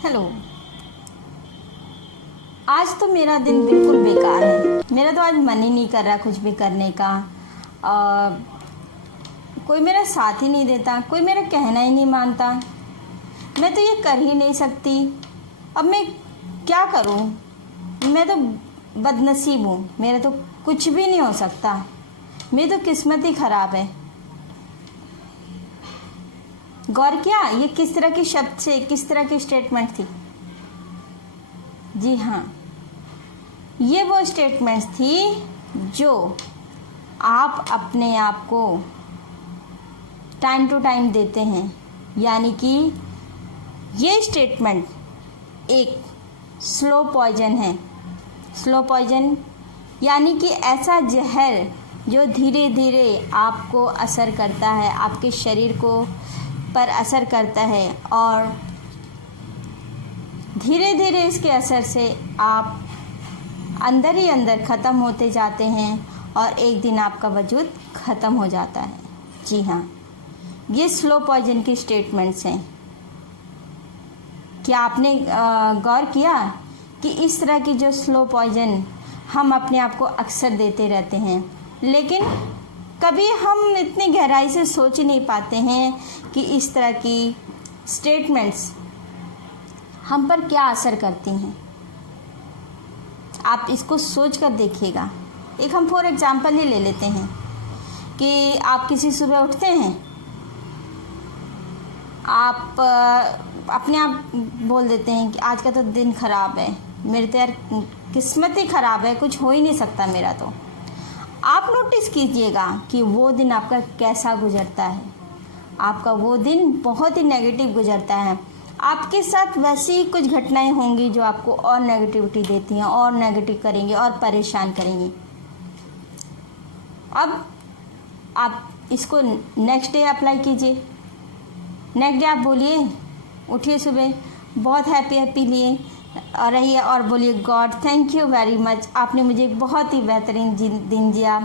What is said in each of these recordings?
Hello. आज तो मेरा दिन बिल्कुल बेकार है। मेरा तो आज मन ही नहीं कर रहा कुछ भी करने का। कोई मेरा साथ ही नहीं देता, कोई मेरा कहना ही नहीं मानता। मैं तो ये कर ही नहीं सकती। अब मैं क्या करूं? मैं तो बदनसीब हूँ, मेरा तो कुछ भी नहीं हो सकता। मेरी तो किस्मत ही खराब है। गौर किया ये किस तरह की शब्द से, किस तरह की स्टेटमेंट थी? जी हाँ, ये वो स्टेटमेंट्स थी जो आप अपने आप को टाइम टू टाइम देते हैं। यानी कि ये स्टेटमेंट एक स्लो पॉइजन है। स्लो पॉइजन यानी कि ऐसा जहर जो धीरे धीरे आपको असर करता है, आपके शरीर को पर असर करता है और धीरे धीरे इसके असर से आप अंदर ही अंदर ख़त्म होते जाते हैं और एक दिन आपका वजूद ख़त्म हो जाता है। जी हाँ, ये स्लो पॉइजन की स्टेटमेंट्स हैं। क्या आपने गौर किया कि इस तरह की जो स्लो पॉइजन हम अपने आप को अक्सर देते रहते हैं, लेकिन कभी हम इतनी गहराई से सोच ही नहीं पाते हैं कि इस तरह की स्टेटमेंट्स हम पर क्या असर करती हैं। आप इसको सोच कर देखिएगा। एक हम फॉर एग्जांपल ही ले लेते हैं कि आप किसी सुबह उठते हैं, आप अपने आप बोल देते हैं कि आज का तो दिन ख़राब है, मेरी तो यार किस्मत ही ख़राब है, कुछ हो ही नहीं सकता मेरा तो। आप नोटिस कीजिएगा कि वो दिन आपका कैसा गुजरता है। आपका वो दिन बहुत ही नेगेटिव गुजरता है। आपके साथ वैसी ही कुछ घटनाएं होंगी जो आपको और नेगेटिविटी देती हैं, और नेगेटिव करेंगी और परेशान करेंगी। अब आप इसको नेक्स्ट डे अप्लाई कीजिए। नेक्स्ट डे आप बोलिए, उठिए सुबह बहुत हैप्पी लिए और रहिए और बोलिए, God thank you very much, आपने मुझे एक बहुत ही बेहतरीन दिन दिया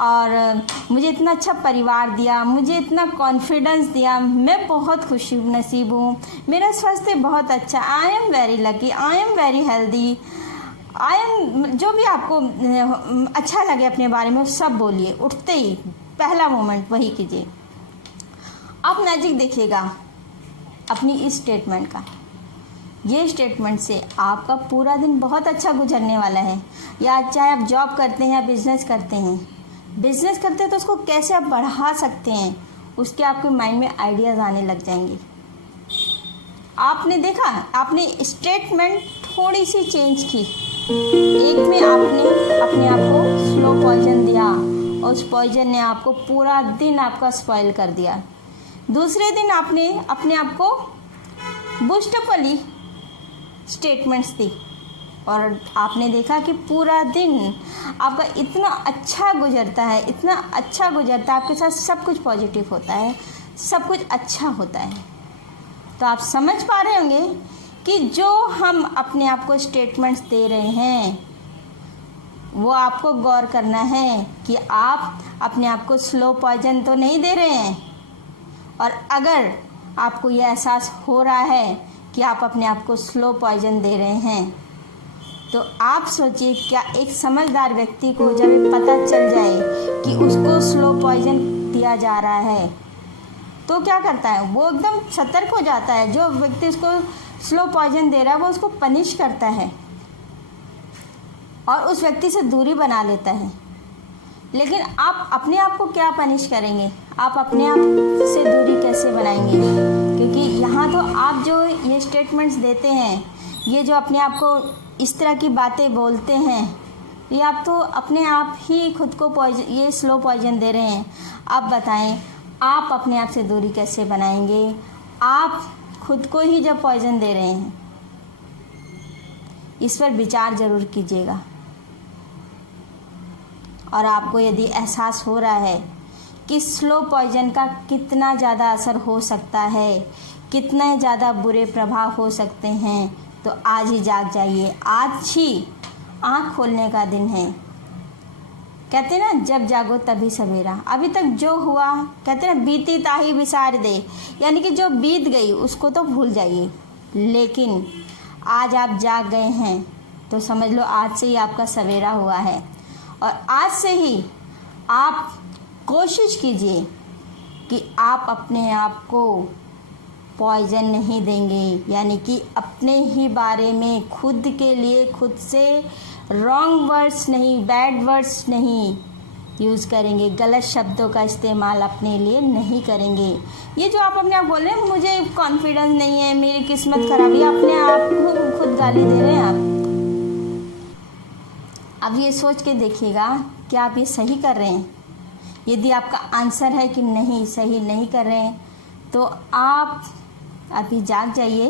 और मुझे इतना अच्छा परिवार दिया, मुझे इतना कॉन्फिडेंस दिया, मैं बहुत खुश नसीब हूँ, मेरा स्वास्थ्य बहुत अच्छा, I am very lucky, I am very healthy, I am, जो भी आपको अच्छा लगे अपने बारे में सब बोलिए। उठते ही पहला मोमेंट वही कीजिए। आप मैजिक देखिएगा अपनी इस स्टेटमेंट का। ये स्टेटमेंट से आपका पूरा दिन बहुत अच्छा गुजरने वाला है। या चाहे आप जॉब करते हैं या बिजनेस करते हैं तो उसको कैसे आप बढ़ा सकते हैं, उसके आपके माइंड में आइडियाज़ आने लग जाएंगे। आपने देखा, आपने स्टेटमेंट थोड़ी सी चेंज की, एक में आपने अपने आप को स्लो पॉइजन दिया और उस पॉइजन ने आपको पूरा दिन आपका स्पॉइल कर दिया। दूसरे दिन आपने अपने आप को बूस्टअप वाली स्टेटमेंट्स दी और आपने देखा कि पूरा दिन आपका इतना अच्छा गुजरता है, इतना अच्छा गुजरता है, आपके साथ सब कुछ पॉजिटिव होता है, सब कुछ अच्छा होता है। तो आप समझ पा रहे होंगे कि जो हम अपने आप को स्टेटमेंट्स दे रहे हैं वो आपको गौर करना है कि आप अपने आप को स्लो पॉइजन तो नहीं दे रहे हैं। और अगर आपको यह एहसास हो रहा है कि आप अपने आप को स्लो पॉइजन दे रहे हैं, तो आप सोचिए, क्या एक समझदार व्यक्ति को जब ये पता चल जाए कि उसको स्लो पॉइजन दिया जा रहा है तो क्या करता है? वो एकदम सतर्क हो जाता है। जो व्यक्ति उसको स्लो पॉइजन दे रहा है वो उसको पनिश करता है और उस व्यक्ति से दूरी बना लेता है। लेकिन आप अपने आप को क्या पनिश करेंगे? आप अपने आप से दूरी कैसे बनाएंगे? क्योंकि यहाँ तो आप जो ये स्टेटमेंट्स देते हैं, ये जो अपने आप को इस तरह की बातें बोलते हैं, ये आप तो अपने आप ही खुद को ये स्लो पॉइजन दे रहे हैं। आप बताएं, आप अपने आप से दूरी कैसे बनाएंगे? आप खुद को ही जब पॉइजन दे रहे हैं, इस पर विचार ज़रूर कीजिएगा। और आपको यदि एहसास हो रहा है कि स्लो पॉइजन का कितना ज़्यादा असर हो सकता है, कितने ज़्यादा बुरे प्रभाव हो सकते हैं, तो आज ही जाग जाइए। आज ही आँख खोलने का दिन है। कहते हैं ना, जब जागो तभी सवेरा। अभी तक जो हुआ, कहते हैं ना, बीती ताही बिसार दे, यानी कि जो बीत गई उसको तो भूल जाइए। लेकिन आज आप जाग गए हैं तो समझ लो आज से ही आपका सवेरा हुआ है। और आज से ही आप कोशिश कीजिए कि आप अपने आप को पॉइजन नहीं देंगे, यानी कि अपने ही बारे में खुद के लिए खुद से रॉन्ग वर्ड्स नहीं, बैड वर्ड्स नहीं यूज़ करेंगे, गलत शब्दों का इस्तेमाल अपने लिए नहीं करेंगे। ये जो आप अपने आप बोल रहे हैं मुझे कॉन्फिडेंस नहीं है, मेरी किस्मत खराब है, अपने आप को खुद गाली दे रहे हैं आप। अब ये सोच के देखिएगा कि आप ये सही कर रहे हैं। यदि आपका आंसर है कि नहीं, सही नहीं कर रहे हैं, तो आप अभी जाग जाइए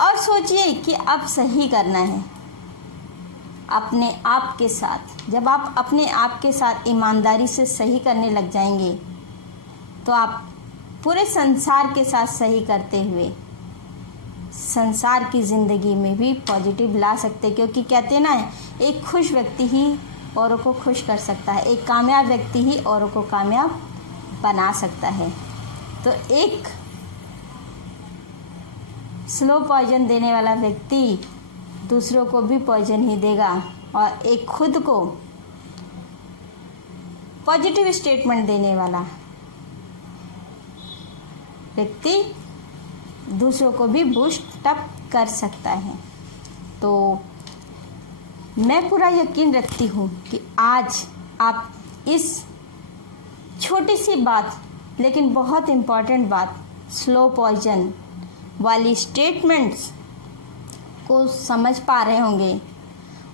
और सोचिए कि अब सही करना है अपने आप के साथ। जब आप अपने आप के साथ ईमानदारी से सही करने लग जाएंगे तो आप पूरे संसार के साथ सही करते हुए संसार की ज़िंदगी में भी पॉजिटिव ला सकते, क्योंकि कहते हैं ना, एक खुश व्यक्ति ही औरों को खुश कर सकता है, एक कामयाब व्यक्ति ही औरों को कामयाब बना सकता है। तो एक स्लो पॉइजन देने वाला व्यक्ति दूसरों को भी पॉइजन ही देगा, और एक खुद को पॉजिटिव स्टेटमेंट देने वाला व्यक्ति दूसरों को भी बूस्ट अप कर सकता है। तो मैं पूरा यकीन रखती हूँ कि आज आप इस छोटी सी बात लेकिन बहुत इम्पॉर्टेंट बात, स्लो पॉइजन वाली स्टेटमेंट्स को समझ पा रहे होंगे,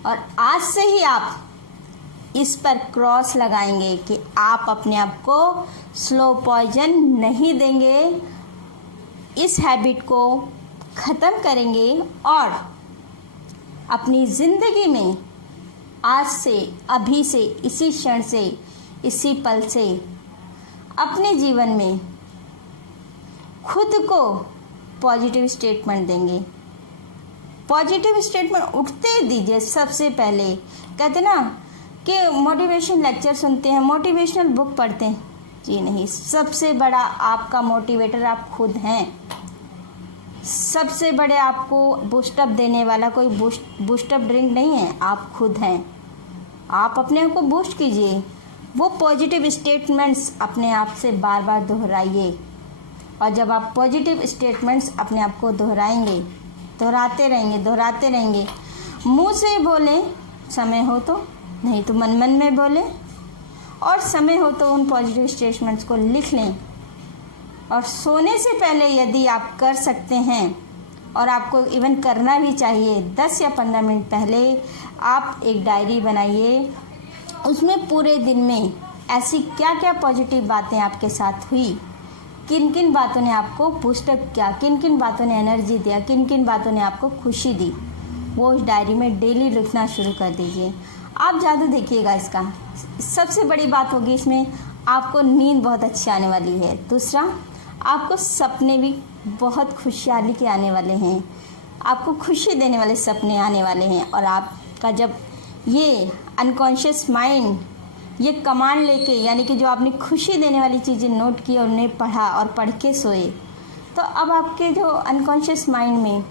और आज से ही आप इस पर क्रॉस लगाएंगे कि आप अपने आप को स्लो पॉइजन नहीं देंगे, इस हैबिट को ख़त्म करेंगे और अपनी ज़िंदगी में आज से, अभी से, इसी क्षण से, इसी पल से अपने जीवन में खुद को पॉजिटिव स्टेटमेंट देंगे। पॉजिटिव स्टेटमेंट उठते दीजिए। सबसे पहले कहते ना कि मोटिवेशन लेक्चर सुनते हैं, मोटिवेशनल बुक पढ़ते हैं, जी नहीं, सबसे बड़ा आपका मोटिवेटर आप खुद हैं। सबसे बड़े आपको बूस्टअप देने वाला कोई बूस्टअप ड्रिंक नहीं है, आप खुद हैं। आप अपने आप को बूस्ट कीजिए, वो पॉजिटिव स्टेटमेंट्स अपने आप से बार बार दोहराइए, और जब आप पॉजिटिव स्टेटमेंट्स अपने आप को दोहराएंगे, दोहराते रहेंगे, मुंह से बोलें समय हो तो, नहीं तो मन मन में बोलें, और समय हो तो उन पॉजिटिव स्टेटमेंट्स को लिख लें। और सोने से पहले यदि आप कर सकते हैं, और आपको इवन करना भी चाहिए, 10 या 15 मिनट पहले आप एक डायरी बनाइए, उसमें पूरे दिन में ऐसी क्या क्या पॉजिटिव बातें आपके साथ हुई, किन किन बातों ने आपको बूस्टअप किया, किन किन बातों ने एनर्जी दिया, किन किन बातों ने आपको खुशी दी, वो उस डायरी में डेली लिखना शुरू कर दीजिए। आप ज़्यादा देखिएगा, इसका सबसे बड़ी बात होगी इसमें, आपको नींद बहुत अच्छी आने वाली है। दूसरा, आपको सपने भी बहुत खुशहाली के आने वाले हैं, आपको खुशी देने वाले सपने आने वाले हैं। और आपका जब ये अनकॉन्शियस माइंड ये कमांड लेके, यानी कि जो आपने खुशी देने वाली चीज़ें नोट की और उन्हें पढ़ा और पढ़ के सोए, तो अब आपके जो अनकॉन्शियस माइंड में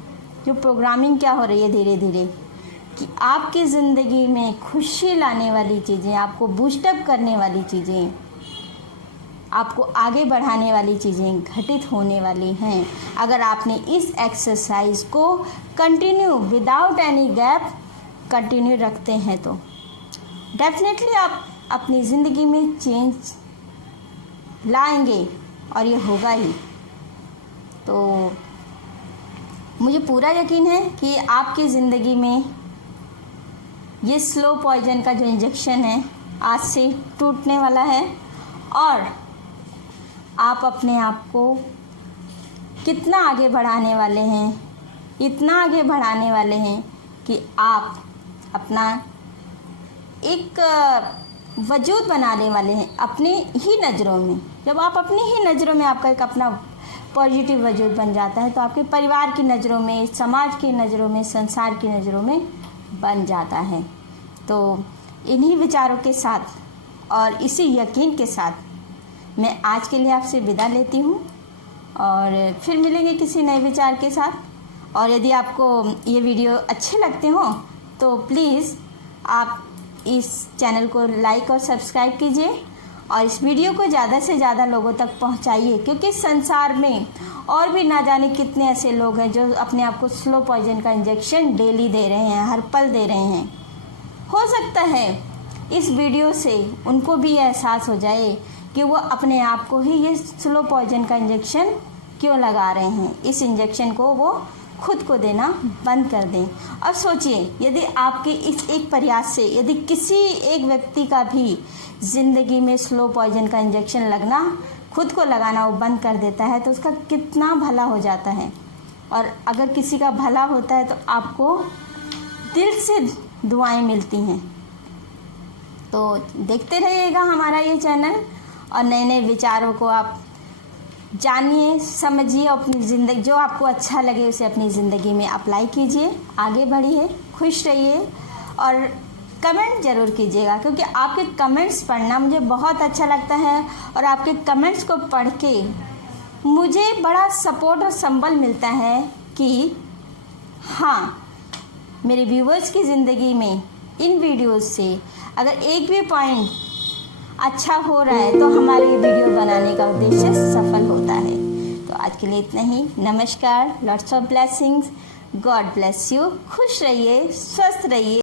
जो प्रोग्रामिंग क्या हो रही है धीरे धीरे, कि आपकी ज़िंदगी में खुशी लाने वाली चीज़ें, आपको बूस्टअप करने वाली चीज़ें, आपको आगे बढ़ाने वाली चीज़ें घटित होने वाली हैं। अगर आपने इस एक्सरसाइज को continue without any gap continue रखते हैं तो डेफिनेटली आप अपनी ज़िंदगी में चेंज लाएंगे, और ये होगा ही। तो मुझे पूरा यकीन है कि आपकी ज़िंदगी में ये स्लो पॉइजन का जो इंजेक्शन है आज से टूटने वाला है, और आप अपने आप को कितना आगे बढ़ाने वाले हैं, इतना आगे बढ़ाने वाले हैं कि आप अपना एक वजूद बनाने वाले हैं अपनी ही नज़रों में। जब आप अपनी ही नज़रों में आपका एक अपना पॉजिटिव वजूद बन जाता है, तो आपके परिवार की नज़रों में, समाज की नज़रों में, संसार की नज़रों में बन जाता है। तो इन्हीं विचारों के साथ और इसी यकीन के साथ मैं आज के लिए आपसे विदा लेती हूँ, और फिर मिलेंगे किसी नए विचार के साथ। और यदि आपको ये वीडियो अच्छे लगते हो तो प्लीज़ आप इस चैनल को लाइक और सब्सक्राइब कीजिए और इस वीडियो को ज़्यादा से ज़्यादा लोगों तक पहुंचाइए, क्योंकि संसार में और भी ना जाने कितने ऐसे लोग हैं जो अपने आप को स्लो पॉइजन का इंजेक्शन डेली दे रहे हैं, हर पल दे रहे हैं। हो सकता है इस वीडियो से उनको भी एहसास हो जाए कि वो अपने आप को ही ये स्लो पॉइजन का इंजेक्शन क्यों लगा रहे हैं। इस इंजेक्शन को वो खुद को देना बंद कर दें। और सोचिए, यदि आपके इस एक प्रयास से यदि किसी एक व्यक्ति का भी ज़िंदगी में स्लो पॉइजन का इंजेक्शन लगना, खुद को लगाना वो बंद कर देता है तो उसका कितना भला हो जाता है। और अगर किसी का भला होता है तो आपको दिल से दुआएं मिलती हैं। तो देखते रहिएगा हमारा ये चैनल और नए नए विचारों को आप जानिए, समझिए, अपनी ज़िंदगी जो आपको अच्छा लगे उसे अपनी ज़िंदगी में अप्लाई कीजिए, आगे बढ़िए, खुश रहिए और कमेंट ज़रूर कीजिएगा, क्योंकि आपके कमेंट्स पढ़ना मुझे बहुत अच्छा लगता है और आपके कमेंट्स को पढ़ के मुझे बड़ा सपोर्ट और संबल मिलता है कि हाँ, मेरे व्यूवर्स की ज़िंदगी में इन वीडियोस से अगर एक भी पॉइंट अच्छा हो रहा है तो हमारे वीडियो बनाने का उद्देश्य सफल होता है। तो आज के लिए इतना ही। नमस्कार, lots of blessings, God bless you. खुश रहिए, स्वस्थ रहिए।